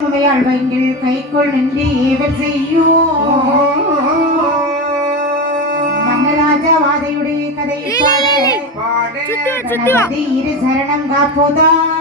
உமையாள் வைங்கள் கைக்குள் நின்று ஏவல் செய்யும் மன்னராஜா வாதையுடைய கதையை பாட இரு சரணம் காப்போதாமே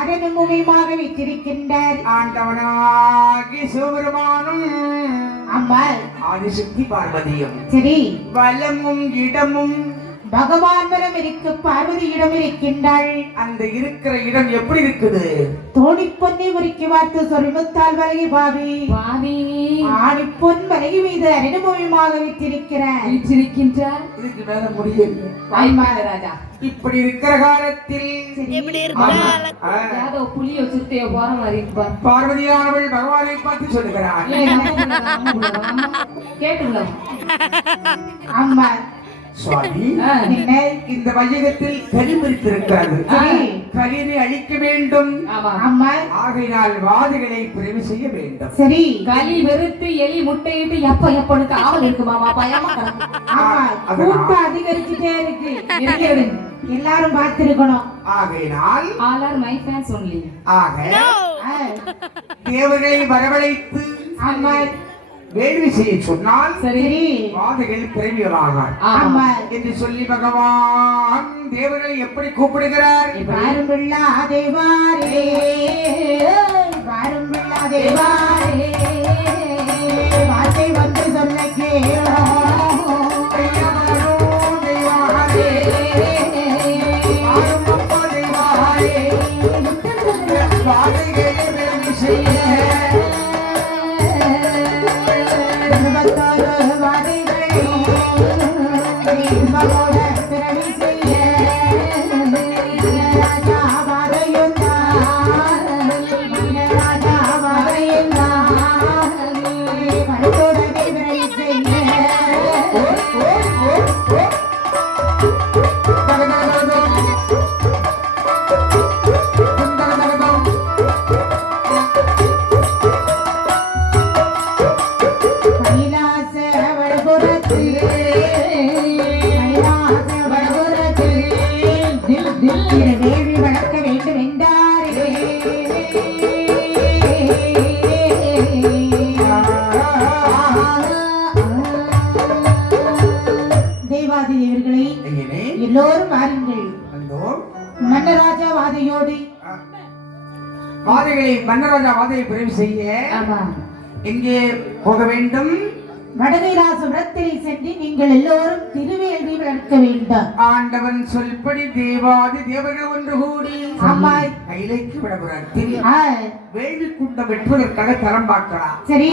அதனும் முகமாக வைத்திருக்கின்றார். ஆண்டவனாகி சிவபெருமானும் அம்பாள் ஆதிசக்தி பார்வதியும் சரி. வலமும் இடமும் பகவான் வரம் இருக்கு பார்வதியிடம் இருக்கின்றாள். அந்த இருக்கிற இடம் எப்படி இருக்குது? தோணிப்பொன்னை உரிக்கி வார்த்து சொல்முத்தால் வலகி பாவி. பாவி. ஆணிப்பொன் வலகி மீது அனுபவமாக வைத்திருக்கிறார். வீற்றிருக்கின்றார் இதுக்கு மேல முடியல. வாய்ப்பாடு ராஜா. இப்படி இருக்கிற காலத்தில் புளிய சுத்தைய போற மாதிரி. பார்வதியானவள் பகவானை பார்த்து சொல்லுகிறார். கேட்டுங்களா அம்மா சுவாமி இந்த வையகத்தில் கரிமரித்திருக்கிறது கரினை அழிக்க வேண்டும். அம்மா ஆகையினால் வாதிகளை பிரிவு செய்ய வேண்டும். சரி. களி வெறுத்து எலி முட்டையிட்டு எப்ப எப்பன்னு காவல் இருக்கு மாமா பயமா கூட்டம் அதிகரிச்சுட்டே இருக்கு. எல்லாரும் பார்த்திருக்கணும். ஆகையினால் All are my fans only. ஆக தேவர்களை வரவழைத்து ஆமா வேள்வி செய்ய சொன்னால் சரி. வாதிகள் பிறவியலாகார் என்று சொல்லி பகவான் தேவர்களை எப்படி கூப்பிடுகிறார்? பிள்ளா தேவாரே பிள்ளா தேவாரே வார்த்தை வந்து சொல்ல கேளோ. வாதிகளை வேள்வி செய்ய இன்பமோட பிறவி மன்னராஜா வாதையோடு வாதைகளை மன்னராஜா வாதையை பிரிவு செய்ய எங்கே போக வேண்டும்? வடகைலாசுரத்திலே சென்று நீங்கள் எல்லோரும் வேண்டும். ஆண்டவன் சொல்படி தேவாதி தேவர்கள் ஒன்று கூடி. ஆமாய் கைலைக்கு விடப்படுறார் வேள்வி குண்டம் வெட்டுவதற்காக தரம் பார்க்கலாம். சரி.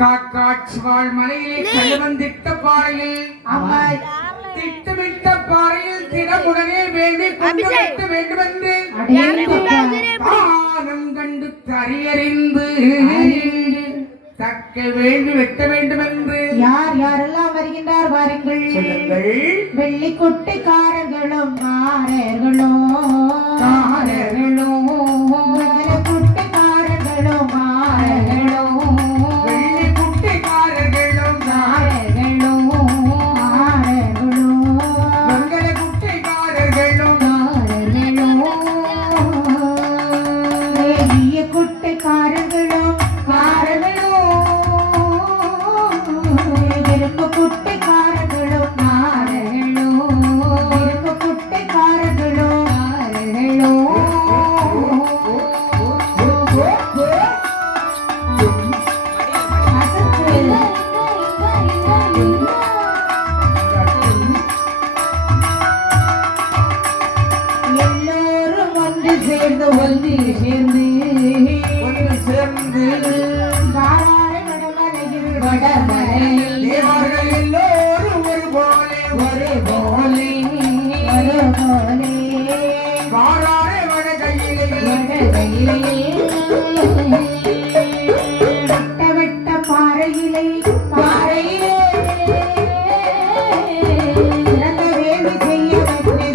காக்காட்சி வாழ் மலையிலே கழுவந்திட்ட பாறையில். ஆமாய் திட்டமிட்ட பாறையில் தினமுடனே வேள்வி குண்டம் வெட்ட வேண்டும் என்று அடேங்கப்பா. தானம் கண்டு தரியறிந்து தக்க வேள்வி வெட்ட வேண்டும் என்று யார் யாரெல்லாம் வருகின்றார் வாருங்கள். வெள்ளி குட்டிக்காரர்களும் மாறர்களும் காரர்களும் செய்ய வந்து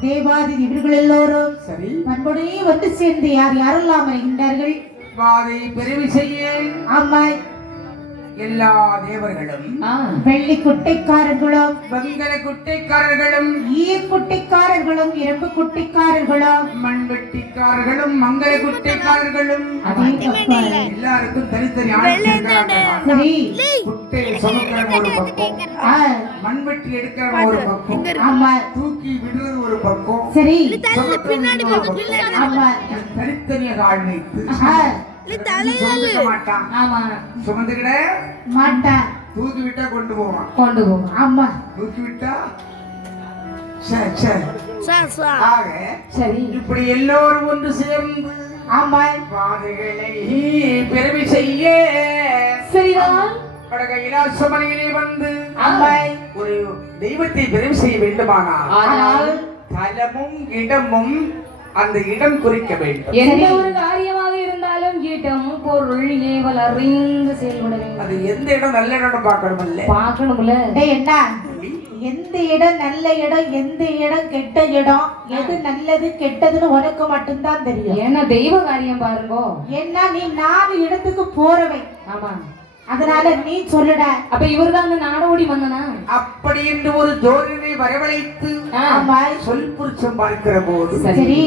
தேவாதி இவர்கள் எல்லோரும் சரி. பண்புடையே வந்து சேர்ந்து யார் யாரெல்லாம் வருகின்றார்கள்? பாதை பெருவி செய்ய அம்மாய். எல்லா தேவர்களும் வெள்ளி குட்டைக்காரர்களும் மங்கள குட்டைக்காரர்களும் ஈய குட்டைக்காரர்களும் இரும்பு குட்டைக்காரர்களும் மண்வெட்டிக்காரர்களும் மங்கள குட்டைக்காரர்களும். எல்லாருக்கும் தனித்தனி சரி. குட்டை சுமக்கிறவன் ஒரு பக்கம். ஆ, மண்வெட்டி எடுக்கிறவன் ஒரு பக்கம். ஆமா. தூக்கி விடுறது ஒரு பக்கம். சரி. தனித்தனியாக ஆள் வைத்து. ஆமா. சுமந்துக்கிட? மாட்டா தூக்கி விட்டா கொண்டு போவான். கொண்டு ஆமா. தூக்கி விட்டா சரி. சரி ஆக சரி. இப்படி எல்லோரும் ஒன்று சேர்ந்து ஆமா பாதைகளை பெருமை செய்ய சரிதான் கைலாசமனையிலே வந்து ஆமாய். ஒரு தெய்வத்தை பெருமை செய்ய வேண்டுமானால் ஆனால் தலமும் இடமும் அந்த இடம் குறிக்க வேண்டும். எந்த ஒரு காரியமாக ஈட்டம் பொருள் ஏவல் அறிந்து செயல்பட வேண்டும் அது எந்த இடம் நல்ல இடம் பார்க்கணும் இல்ல பார்க்கணும்ல டேய் என்ன? எந்த இடம் நல்ல இடம் எந்த இடம் கெட்ட இடம் எது நல்லது கெட்டதுன்னு உனக்கு மட்டும்தான் தெரியும். ஏன்னா தெய்வ காரியம் பாருங்கோ. ஏன்னா நீ நாலு இடத்துக்கு போறவை ஆமா. அதனால நீ சொல்லுட. அப்ப இவர்தான் அந்த நாடோடி வந்தனா அப்படி என்று ஒரு ஜோதினை வரவழைத்து சொல் புருஷம் பார்க்கிற போது சரி.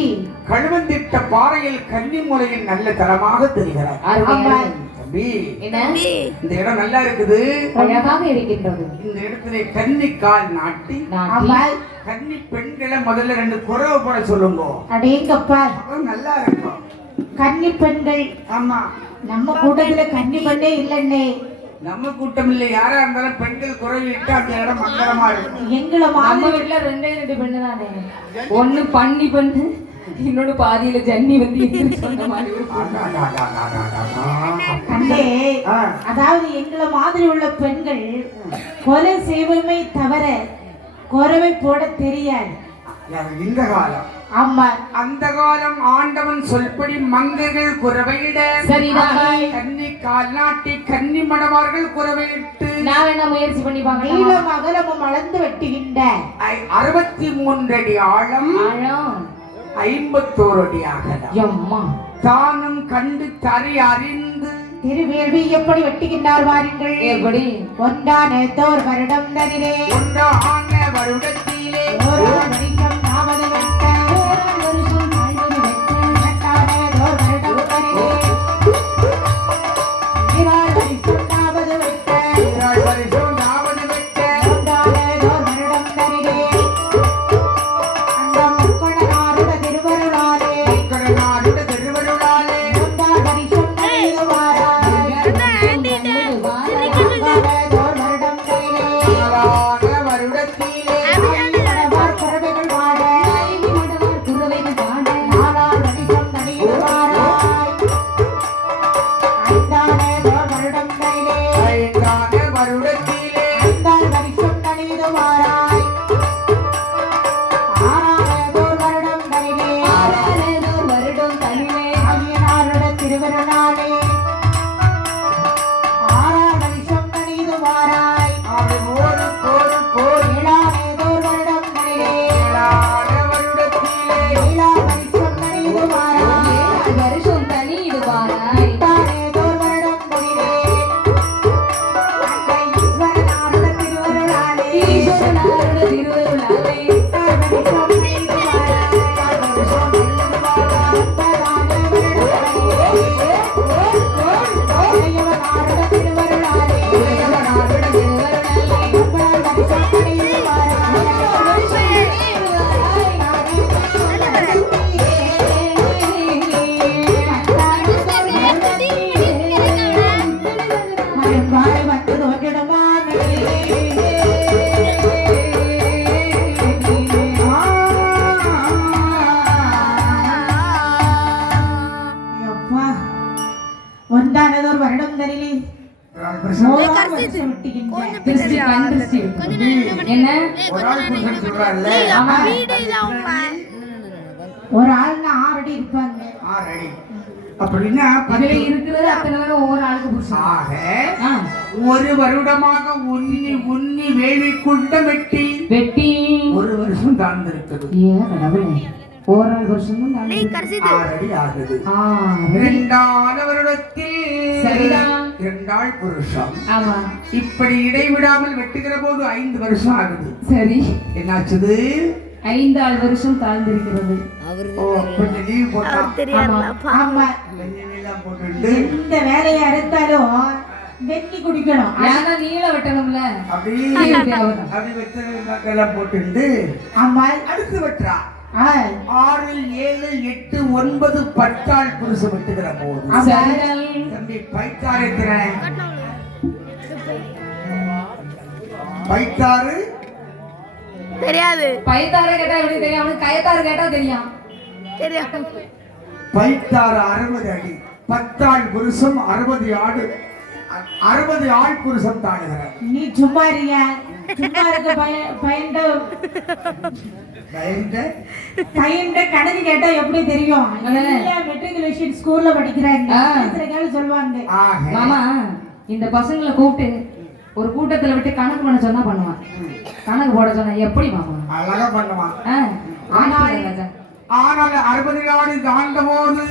கழுவந்திட்ட பாறையில் கன்னி முறையில் நல்ல தரமாக தெரிகிறார். தம்பி என்ன? இந்த இடம் நல்லா இருக்குது. அழகாக இருக்கின்றது. இந்த இடத்துல கன்னி கால் நாட்டி கன்னி பெண்களை முதல்ல ரெண்டு குறவு போட சொல்லுங்க. அடேங்கப்பா. நல்லா இருக்கும். கன்னி பெண்கள். ஆமா. நம்ம கூட்டத்துல கன்னி பெண்ணே இல்லன்னே நம்ம கூட்டம் இல்லை யாரா இருந்தாலும் பெண்கள் குறவு இட்டு அந்த இடம் மங்களமா இருக்கும். எங்களை நம்ம வீட்டுல ரெண்டே ரெண்டு பெண்ணு தானே? ஒண்ணு பண்ணி பண்ணு இன்னொன்னு பாதியில ஜன்னி வந்து மாதிரி ஆ, அதாவது எங்களை மாதிரி உள்ள பெண்கள் கொலை செய்வமே தவிர குறவை போட தெரியாது. இந்த காலம். ஆமா. அந்த காலம் ஆண்டவன் சொல்படி மங்கைகள் குறவையிட சரிதான். கன்னி கால் நாட்டி கன்னி மணவார்கள் குறவையிட்டு நான் வேணா முயற்சி பண்ணி பார்க்கலாம்? நீளம் அகலமும் அளந்து வெட்டுகின்ற. அறுபத்தி மூன்று அடி ஆழம் ஆழம். ஐம்பத்தோரு அடி அகலம். தானும் கண்டு தரை அறிந்து. திருவேள்வி எப்படி வெட்டுகின்றார் வாருங்கள். எப்படி? ஒன்றான தோர் வருடம் தனிலே. ஒன்றான வருடத்திலே. ஒரு சொல்றாருல்ல ஒரு ஆள்னா ஆறடி இருப்பாங்க. ஆறடி அப்படின்னா இதுல பத்து இருக்கிறது அத்தனை பேரும் ஒவ்வொரு ஆளுக்கு புருஷன் ஆக ஒரு வருடமாக உன்னி உன்னி வேலி குண்டமிட்டி வெட்டி ஒரு வருஷம் தாழ்ந்திருக்கிறது. ஏன் கடவுளே? ஆள் வருஷமும் ஆறடி ஆகுது. ஆ, இரண்டான வருடத்தில். இரண்டாள் புருஷம். ஆமா. இப்படி இடைவிடாமல் வெட்டுகிற போது ஐந்து வருஷம் ஆகுது. சரி. என்னாச்சுது? ஐந்தாள் வருஷம் தாழ்ந்திருக்கிறது. போட்டா. இந்த வேலையை அறுத்தாலும் வெண்ணி குடிக்கணும். ஏன்னா நீள வெட்டணும்ல. ஆகணும். அப்படி வெத்தெல்லாம் போட்டுட்டு ஆமா. அடுத்து வெட்டுறா. ஆறு ஏழு எட்டு ஒன்பது பத்தாள் புருஷம் வெட்டுகிற போது. தம்பி பைத்தாறு எத்தனை? பைத்தாறு? தெரியாது. பயத்தார கேட்டா எப்படி தெரியும்? அவனுக்கு கயத்தாறு கேட்டா தெரியும். தெரியாது. பைத்தாறு அறுபது அடி. பத்தாள் புருஷம் அறுபது ஆடு. அறுபது ஆள் புருஷம் தாழுகிறார் நீ சும்மா சும்மா இருக்க பையன் பையன்ட பயந்த கணக்கு கேட்டா எப்படி தெரியும்? மெட்ரிகுலேஷன் ஸ்கூல்ல படிக்கிறாங்க சொல்லுவாங்க. மாமா இந்த பசங்களை கூப்பிட்டு ஒரு கூட்டத்துல விட்டு கணக்கு பண்ண சொன்னா பண்ணுவான். கணக்கு போட சொன்னா எப்படி மாமா? அழகா பண்ணுவான். ஆ, ஆனால் ஆட்சி ராஜா. ஆனால் அறுபது ஆடு தாண்ட போது.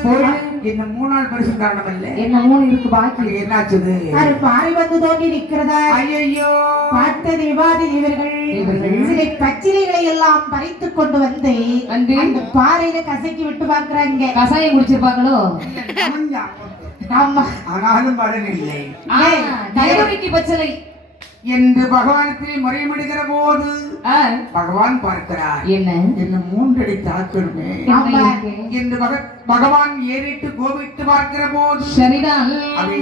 இந்த மூணாள் பரிசு தாண்டம் இல்லை என்ன மூணு இருக்கு பாக்கி? என்னாச்சுது? பாறை வந்து தோண்டி நிற்கிறதா? ஐயோ பார்த்த தேவர்கள் தேவர்கள். சில பச்சிலைகளை எல்லாம் பறித்து கொண்டு வந்து அந்த பாறையில கசக்கி விட்டு பாக்குறாங்க கசாயம் குடிச்சிருப்பாங்களோ? ஆமா. ஆனாலும் பலன் இல்லை. பச்சலை. என்று பகவானத்தில் முறையிடுகிற போது பகவான் பார்க்கிறார். என்ன? என்ன மூன்றடி தாக்கணுமே? என்று பக- பகவான் ஏறிட்டு கோபித்து பார்க்கிற போது சரிதான். அதை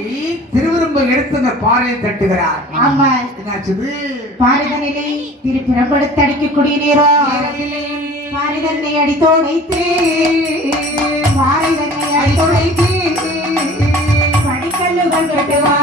திருவிரும்ப எடுத்து அந்த பாறையை தட்டுகிறார். ஆமா. என்னாச்சுது பாரிதனிலே திரு பிரம்பெடுத்து அடிக்கக்கூடிய நேரம் பாரிதன்னை அடித்தோடைத்து பாரிதன்னை அடித்தோடைத்து படிக்கல்லுகள் கட்டுவாரா.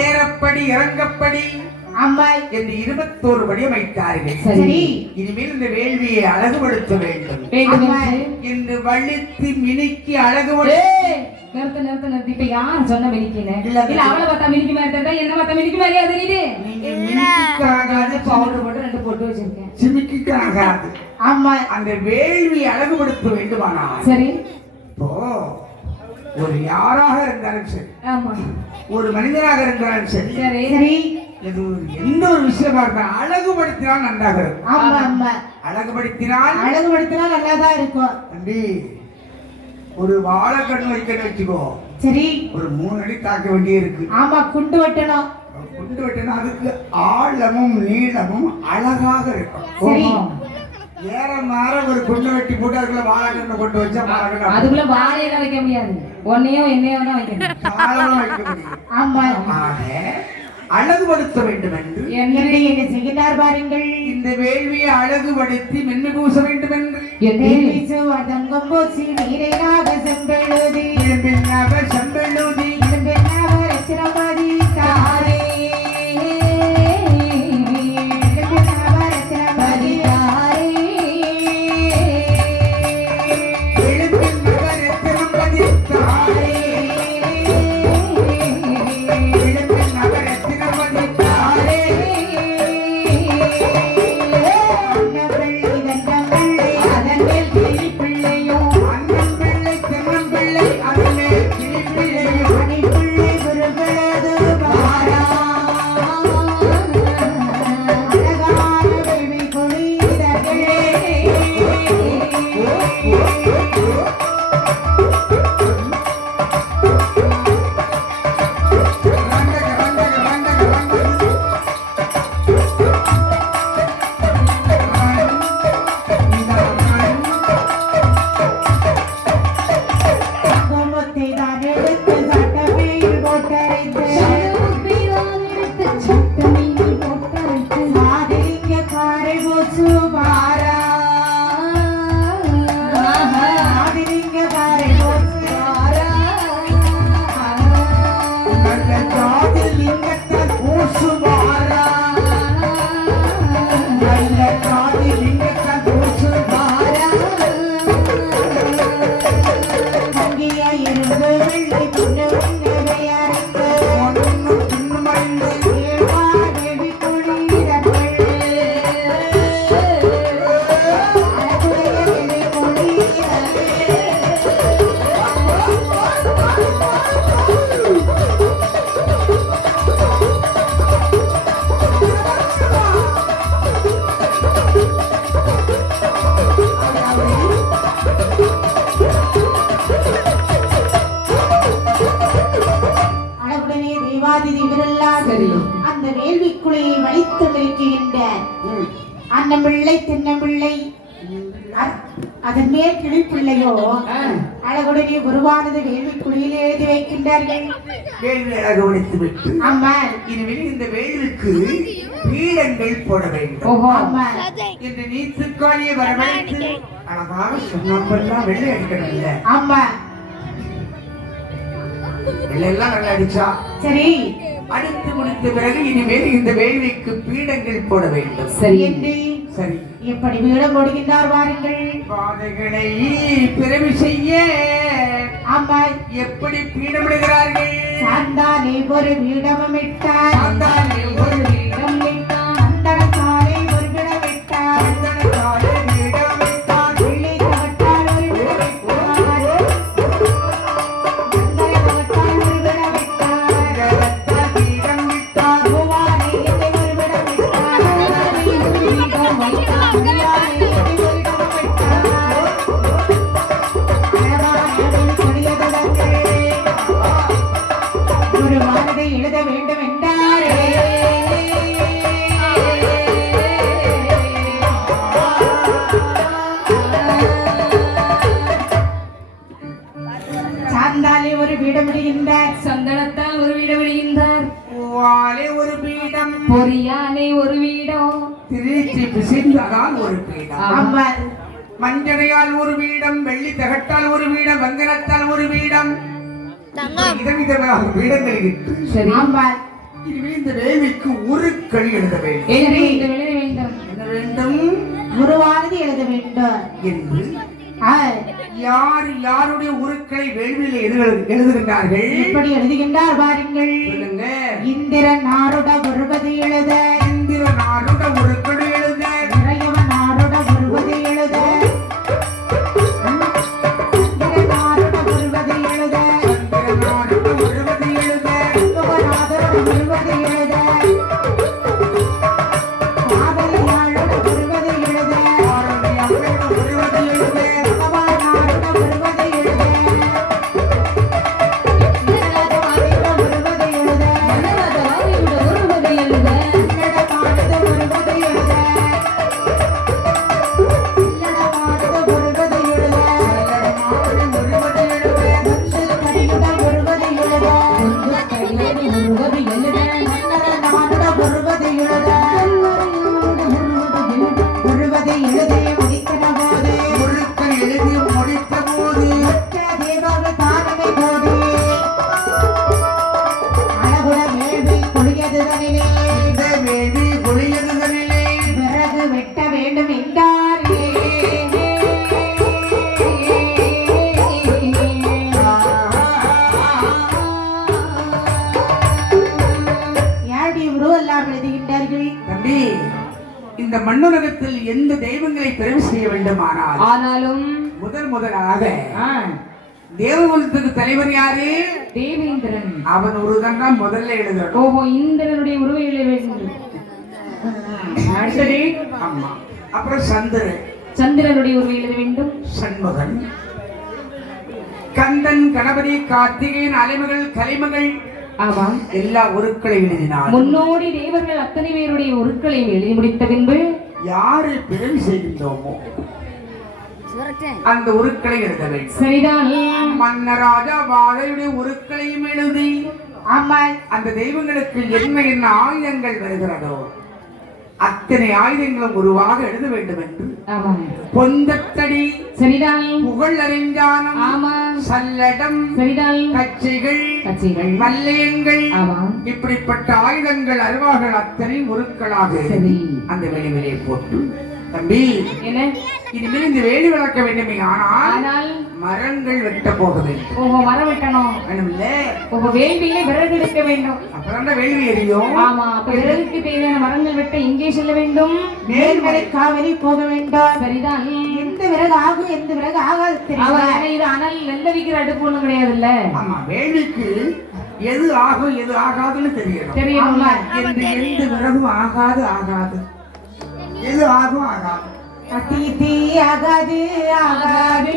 ஏறப்படி இறங்கப்படி அம்மா. என்று இருபத்தோரு படி அமைத்தார்கள். சரி. இனிமேல் இந்த வேள்வியை அழகுபடுத்த வேண்டும். என்று. வலித்து மினுக்கி அழகுபடுத்த ஏய், நிறுத்து நிறுத்து நிறுத்து. இப்ப யார் சொன்ன மினிக்கின இல்ல, இல்ல. அவளை பார்த்தா மினிக்கு மாதிரி என்ன பார்த்தா மினிக்கு மாதிரியா தெரியுது? பவுடர் போட்டு ரெண்டு போட்டு வச்சிருக்கேன். சிமிக்கிக்காகாது. அம்மா. அந்த வேள்வி அழகுபடுத்த வேண்டுமானால் சரி. இப்போ ஒரு யாராக இருந்தாலும் சரி. ஆமா. ஒரு மனிதனாக இருந்தாலும் சரி சரி. இது எந்த ஒரு விஷயமா இருந்தாலும் அழகுபடுத்தினால் நன்றாக இருக்கும். ஆமா ஆமா. அழகுபடுத்தினால் அழகுபடுத்தினா நல்லாதான் இருக்கும். தம்பி ஒரு வாழைக்கண் வைக்கணும் வச்சுக்கோ. சரி. ஒரு மூணு அடி தாக்க வேண்டிய இருக்கு. ஆமா குண்டு வெட்டணும். குண்டு வெட்டினா அதுக்கு ஆழமும் நீளமும் அழகாக இருக்கும். சரி. ஏற மாற ஒரு குண்டு வெட்டி போட்டு அதுக்குள்ள வாழைக்கண்ணை கொண்டு வச்சா வாழைக்கண்ணை அதுக்குள்ள வாழையெல்லாம் வைக்க முடியாது. ஒன்னையோ என்னையோ தான் வைக்கணும். ஆமா. அழகுபடுத்த வேண்டும் என்று என்ன செய்கிறார் பாருங்கள். இந்த வேள்வியை அழகுபடுத்தி மென்னு பூச வேண்டும் என்று என்ன தேவிசு வதங்கம் போசி நீரையாக செம்பெழுதி. செம்பெழுதி. விட்டு இனிமேல் இந்த வேலுக்கு பீடங்கள் போட வேண்டும். என்று நீத்துக்காளியை வரவழைத்து அழகாக சொன்னப்பெல்லாம் வெள்ளை அடிக்கணும் இல்ல அம்மா வெள்ளையெல்லாம் நல்லா அடிச்சா? சரி. அடித்து முடித்த பிறகு இனிமேல் இந்த வேள்விக்கு பீடங்கள் போட வேண்டும். சரி. சரி. எப்படி வீடம் கொடுக்கின்றார் வாருங்கள் பாதைகளை பிறவி செய்ய அம்மா எப்படி பீடமிடுகிறார்கள்? சார்ந்தாலே ஒரு வீடமிட்டார் சாந்தானே ஒரு சார்ந்தாலே ஒரு வீடமிடுகின்றார் சந்தனத்தால் ஒரு வீடு விடுகின்றார் பூவாலே ஒரு பீடம். பொறியாலே ஒரு வீடோ திருச்சி பிசிந்தால் ஒரு பீடம். அம்மா மஞ்சளையால் ஒரு வீடம் வெள்ளி தகட்டால் ஒரு வீடம் வங்கனத்தால் ஒரு வீடம் விதவிதமாக வேடங்களை இட்டு சரி. ஆமா இனிமே இந்த வேலைக்கு உருக்கள் எழுத வேண்டும். எழுதி வேண்டும். என்ன வேண்டும்? குருவானது எழுத வேண்டும். என்று ஆ, யார் யாருடைய உருக்களை வேள்வியில் எழுது- எழுதுகின்றார்கள்? எப்படி எழுதுகின்றார் பாருங்கள் சொல்லுங்க. இந்திரன் நாருட ஒருபது எழுத. இந்திர நாடுட உருக்கள் எழுத. இறையவன் நாருட ஒருபது எழுத. இந்த மண்ணுலகத்தில் எந்த தெய்வங்களை பிறகு செய்ய வேண்டுமானால் ஆனாலும் முதல் முதலாக தேவகுலத்துக்கு தலைவர் யாரு? தேவேந்திரன். அவன் ஒருதான் தான் முதல்ல எழுதணும். ஓஹோ இந்திரனுடைய உருவை எழுத வேண்டும். அடுத்தது? ஆமா. அப்புறம் சந்திரன். சந்திரனுடைய உருவை எழுத வேண்டும். சண்முகன். கந்தன் கணபதி கார்த்திகேயன் அலைமகள் கலைமகள் ஆமாம். எல்லா உருக்களை எழுதினார் முன்னோடி தேவர்கள் அத்தனை பேருடைய உருக்களை எழுதி முடித்த பின்பு யாரை பிறவி செய்கின்றோமோ அந்த உருக்களை எழுத வேண்டும். சரிதான்? மன்னராஜா வாதையுடைய உருக்களையும் எழுதி. ஆமாம். அந்த தெய்வங்களுக்கு என்ன என்ன ஆயுதங்கள் வருகிறதோ அத்தனை ஆயுதங்களும் உருவாக எழுத வேண்டும் என்று ஆமாம் பொந்தத்தடி சரிதான்? புகழ் அறிஞ்சானம் ஆமா. சல்லடம் சரிதான்? கச்சைகள் கட்சிகள் மல்லையங்கள் ஆமாம் இப்படிப்பட்ட ஆயுதங்கள் அருவாகள் அத்தனை உருக்களாக சரி. அந்த வெளிவிலே போட்டு தம்பி என்ன? இனிமேல் இந்த வேலி வளர்க்க வேண்டுமே ஆனால் ஆனால் மரங்கள் வெட்ட போக வேண்டும் ஓஹோ மரம் வெட்டணும். வேணும்ல? ஓஹோ வேள்வியிலே விறகு எடுக்க வேண்டும். அப்புறம் வேலி எரியும். ஆமா அப்ப விறகுக்கு தேவையான மரங்கள் வெட்ட எங்கே செல்ல வேண்டும். மேல்மலை காவலி போக வேண்டும். சரிதான். எந்த விறகு ஆகும் எந்த விறகு ஆகாது தெரியுமா? இது? அனல் நெல்ல விக்கிற அடுப்பு ஒண்ணும் கிடையாதுல்ல? ஆமா வேலிக்கு எது ஆகும் எது ஆகாதுன்னு தெரியணும். தெரியணும்ல? எந்த விறகும் ஆகாது ஆகாது. எது ஆகும். ஆகாது தீ தீ ஆகாது ஆகாது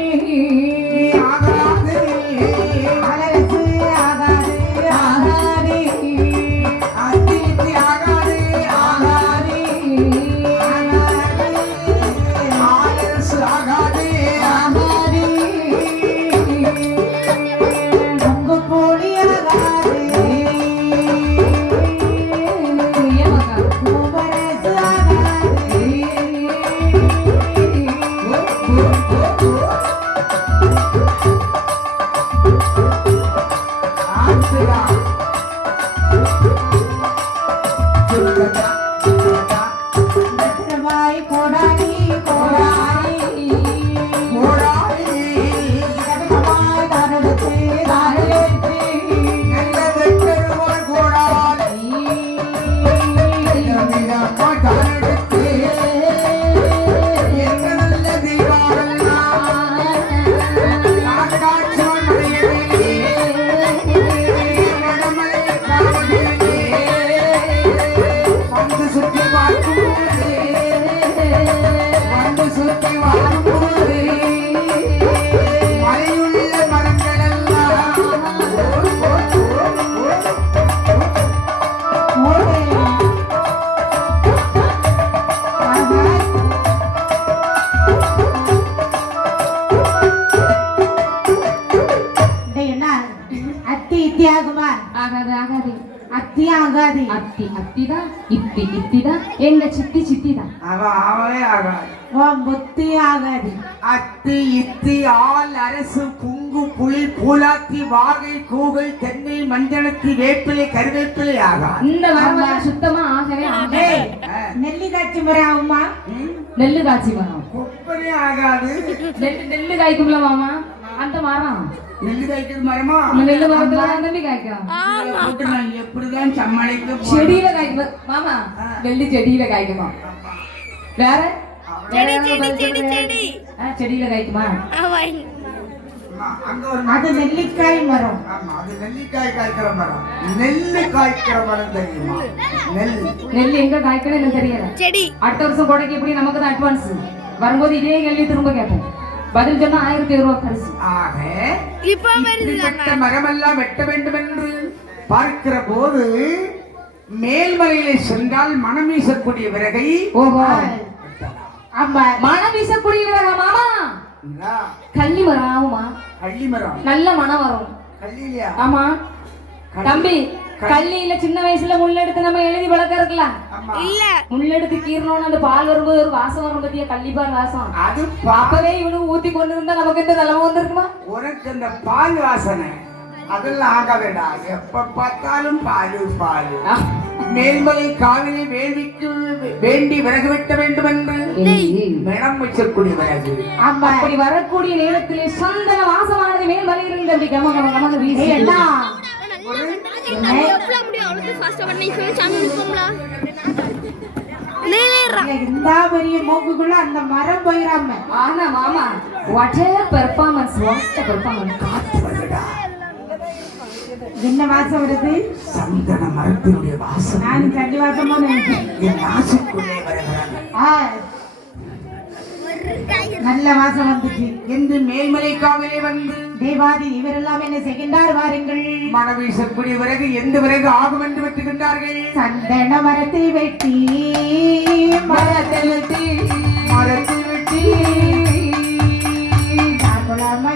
மஞ்சனத்தி வேப்பிலை கருவேப்பிலை ஆகாது. இந்த மரம் சுத்தமா ஆகவே ஆகாது. ஏய், நெல்லிக்காய்ச்சி மரம் ஆகுமா நெல்லு காய்ச்சி மரம். கொப்பனே ஆகாது. நெல்லு நெல்லு காய்க்கும்ல மாமா? அந்த மரம். நெல்லு காய்க்கிறது மரமா? நெல்லு மரத்துல தம்பி காய்க்கும். நான் எப்படிதான் சமாளிக்க? செடியில காய்க்கும். மாமா நெல்லு செடியில காய்க்குமா? வேற? செடியில காய்க்குமா ஆமா ஆமா, அங்க ஒரு அது நெல்லிக்காய் மரம். ஆமா அது நெல்லிக்காய் காய்க்கிற மரம். நெல்லு காய்க்கிற மரம் தெரியுமா? நெல். நெல்லு எங்க காய்க்கணும் எனக்கு தெரியல. செடி. அடுத்த வருஷம் கொடைக்கு எப்படி நமக்கு தான் அட்வான்ஸ் வரும்போது இதே கேள்வி திரும்ப கேட்போம். பதில் சொன்னா ஆயிரத்தி இருபது பரிசு. ஆக இப்ப மரமெல்லாம் வெட்ட வேண்டும் என்று பார்க்கிற போது மேல்மலையிலே சென்றால் மனம் வீசக்கூடிய விறகை ஓஹோ. ஆமா. மனம் வீசக்கூடிய விறகா மாமா? கள்ளி மரம் ஆகுமா கள்ளி மரம். நல்ல மனம் வரும். கள்ளிலையா ஆமா. தம்பி கள்ளியில சின்ன வயசுல முள்ளெடுத்து நம்ம எழுதி வளர்க்க இருக்கலாம் இல்ல. முள்ளெடுத்து கீரணும்னு அந்த பால் வரும்போது ஒரு வாசம் வரும் பத்தியா? கள்ளிப்பால் வாசம். அது அப்பவே இவனுக்கு ஊத்தி கொண்டு இருந்தா நமக்கு இந்த நிலம வந்திருக்குமா? உனக்கு அந்த பால் வாசனை அதெல்லாம் ஆக வேண்டாம் எப்ப பார்த்தாலும் பாலு பாலு. மேல்மலை காவிரி வேள்விக்கு வேண்டி விறகு வெட்ட வேண்டும் என்று மனம் வச்சக்கூடிய விறகு ஆமா. அப்படி வரக்கூடிய நேரத்திலே சந்தன வாசமானது மேல் வலையிருந்து அப்படி கம கம வீசி இந்த பெரிய மூக்குக்குள்ள அந்த மரம் போயிடாம ஆனா மாமா. வாட் பெர்ஃபார்மன்ஸ் வாட் பெர்ஃபார்மன்ஸ் காத்து வருடா என்ன வாசம் வருது? சந்தன மரத்தினுடைய வாசம். நான் சண்டி வாசமா நினைச்சேன். என் நாசுக்குள்ளே வருகிறது ஆ, நல்ல வாசம் வந்துச்சு. என்று மேல்மலை காவிலே வந்து தேவாதி இவரெல்லாம் என்ன செய்கின்றார் வாருங்கள். மன வீசக்கூடிய விறகு எந்த விறகு ஆகும் என்று வெட்டுகின்றார்கள்? சந்தன மரத்தை வெட்டி மரத்தை வெட்டி மரத்தை வெட்டி. தாங்குளமை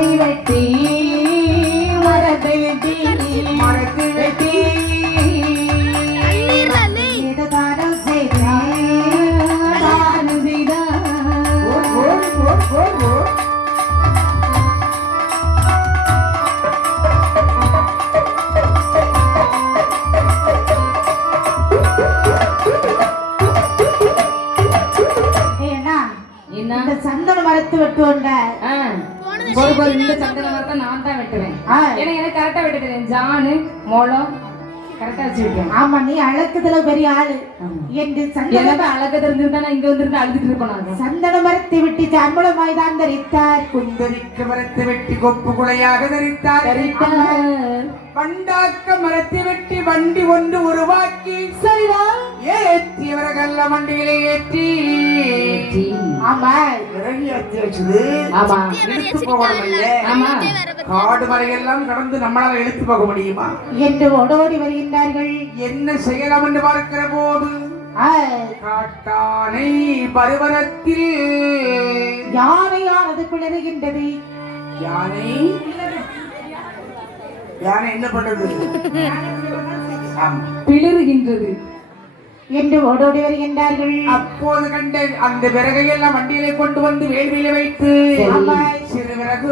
வண்டாக்கு ஒரு இந்த சந்தன மரத்தை நான் தான் வெட்டுவேன். ஏன்னா எனக்கு கரெக்டா வெட்ட தெரியும். ஜானு மொளம் கரெக்டா ஆமா நீ அழகுதுல பெரிய ஆளு. என்று சந்தன அழக தெரிஞ்சிருந்தா நான் இங்க வந்துருந்து அழுதுட்டு இருப்பேன் சந்தன மரத்தை வெட்டி சம்பளமாய் தான் தரித்தார். குந்தரிக்க மரத்தை வெட்டி கொப்பு குலையாக தரித்தார். வண்டாக்க மரத்தை வெட்டி வண்டி ஒன்று உருவாக்கி சரிதான். ஏற்றியவர்கள வண்டியிலே ஏற்றி. ஆமா. விறகு ஏற்றி வச்சது. ஆமா. இழுத்து போகணும் இல்லையே? ஆமா. காடு மலையெல்லாம் கடந்து நம்மளால இழுத்து போக முடியுமா? என்று ஓடோடி வருகின்றார்கள். என்ன செய்யலாம் என்று பார்க்கிற போது ஆ, காட்டானை பருவனத்தில். யானையானது பிளறுகின்றது யானை? யானை என்ன பண்றது ஆமா. பிளிறுகின்றது என்று ஓடோடி வருகின்றார்கள் அப்போது கண்ட அந்த விறகையெல்லாம் வண்டியிலே கொண்டு வந்து வேள்வியில வைத்து. சிறு விறகு